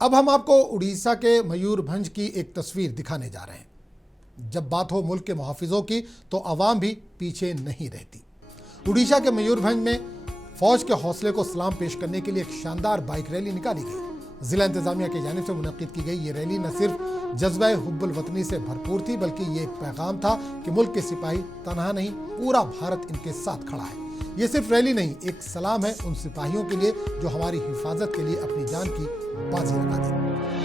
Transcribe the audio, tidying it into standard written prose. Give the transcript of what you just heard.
अब हम आपको उड़ीसा के मयूरभंज की एक तस्वीर दिखाने जा रहे हैं। जब बात हो मुल्क के मुहाफिजों की तो आवाम भी पीछे नहीं रहती। उड़ीसा के मयूरभंज में फौज के हौसले को सलाम पेश करने के लिए एक शानदार बाइक रैली निकाली गई। जिला इंतजामिया की जानिब से मुनक्किद की गई ये रैली न सिर्फ जज्बा हुब्बुल वतनी से भरपूर थी, बल्कि ये एक पैगाम था कि मुल्क के सिपाही तनहा नहीं, पूरा भारत इनके साथ खड़ा है। ये सिर्फ रैली नहीं, एक सलाम है उन सिपाहियों के लिए जो हमारी हिफाजत के लिए अपनी जान की बाजी लगा दी।